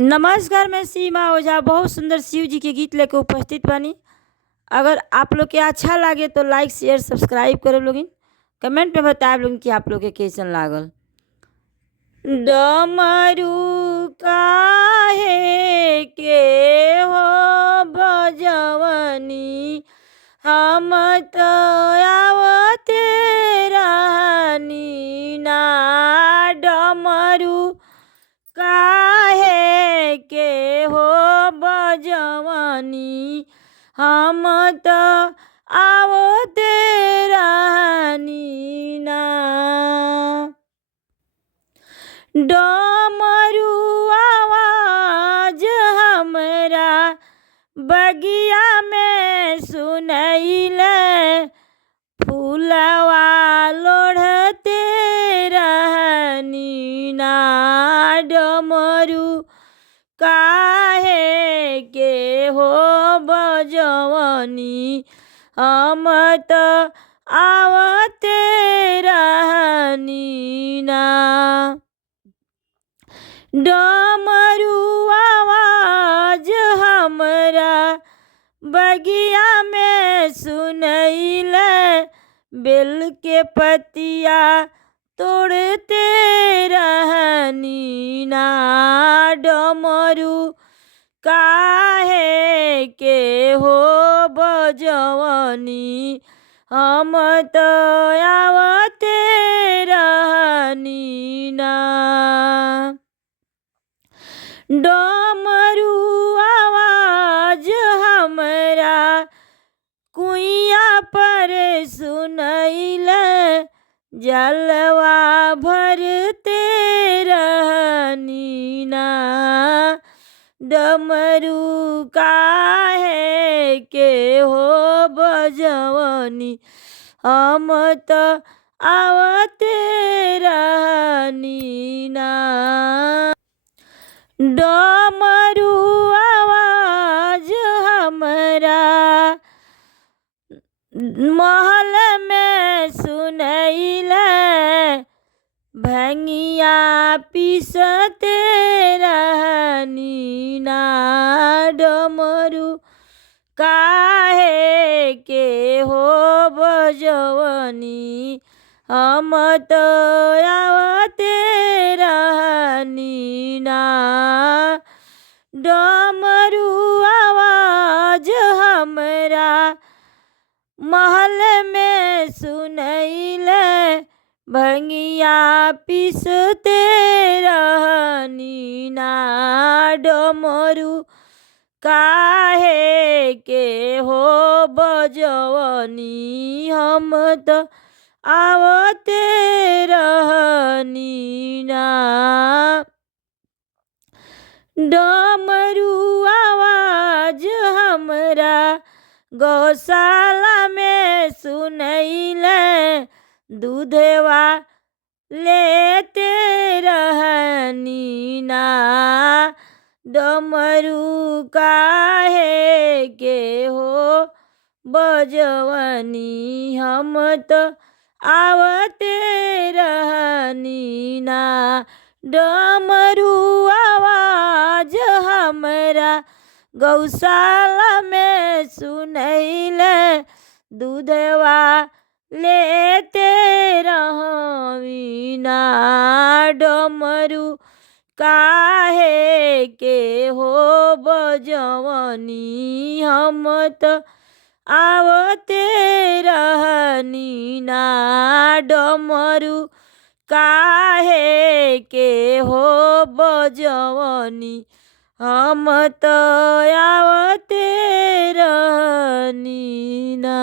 नमस्कार, मैं सीमा ओझा बहुत सुंदर शिव जी के गीत लेकर उपस्थित बानी। अगर आप लोग के अच्छा लागे तो लाइक शेयर सब्सक्राइब करे लोगिन। कमेंट में बताए लोगिन कि आप लोग के कैसन लागल। डमरू काहे के हो बजवनी, हम तो आवते रहनी ना। डमरू काहे के हो बजवनी, हम तो आवते रहनी ना। डमरू आवाज हमरा बगिया में सुनैले, फूलवा लोढ़ते रहनी ना। डमरू काहे के हो बजवनी, हम तो आवते रहनी ना। डमरू आवाज हमरा बगिया में सुनैले, बेल के पतिया तोड़ते रहनी ना। डमरू काहे के हो बजवनी, हम तो आवते रहनी ना। डमरू आवाज हमरा कुइया पर सुनैले, जलवा भरते रहनी ना। डमरू काहे के हो बजवनी, हम तो आवते रहनी ना। डमरू आवाज हमरा महल में सुनैले, भंगिया पीसते रहनी ना। डमरू काहे के हो बजवनी, हम तो आवते रहनी ना। डमरू आवाज हमरा महल में सुनैले, भंगिया पीसते रहनी ना। डमरू काहे के हो बजवनी, हम तो आवते रहनी ना। डमरू आवाज हमरा गौशाला में सुनैले, दूधवा लेते रहनी ना। डमरू काहे के हो बजवनी, हम तो आवते रहनी ना। डमरू आवाज हमरा गौशाला में सुनैले, दूधवा लेते रहवी ना। डमरू काहे के हो बजवनी, हम तो आवते रहनी ना। डमरू काहे के हो बजवनी, हम तो आवते रहनी ना।